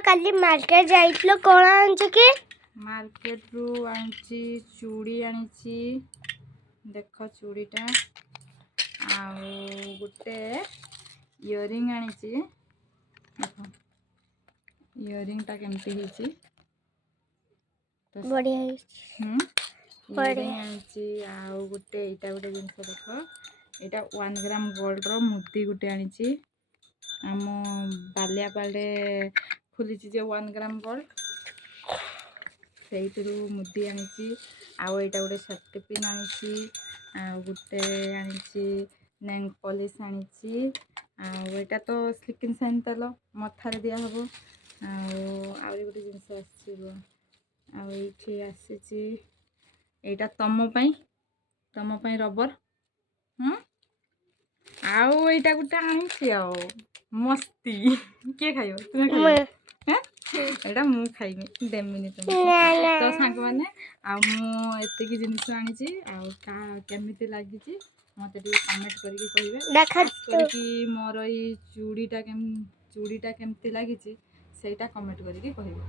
काली market जाइतलो कोन आंछ के market रु आंची चूड़ी आनीची देख चूड़ीटा आ गोटे इयरिंग आनीची देख इयरिंगटा केमती हिची बढ़िया इयरिंग आनीची आ गोटे एटा गोटे जिंस देख एटा 1 ग्राम गोल्ड रो मुदी गोटे आनीची आम बालियापाड़े खुलीची जे 1 ग्राम गोल्ड से मुदी आनीची आउ एटा गोटे सेफ्टी पिन आनीची आ गोटे आनीची नेल पॉलिश आनीची आ एटा तो स्लिकिन साइन तेल मथारे दिया हबो आ गोटे जिनस आसीबो आ एठी आसीची एटा तम पई रबर आउ एटा गोटे आनीची आउ मस्ती किए खाइबो तुमे खाइबो एटा मु खाइबे देमिनी तुमको तो सांग माने आ मु एतिकी जिनिस आनीची आ केमिति लागिची मते टी कमेंट करके कहिबे खास करके मोर ई चूड़ीटा केमति लागिची सेटा कमेंट करके कहिबे।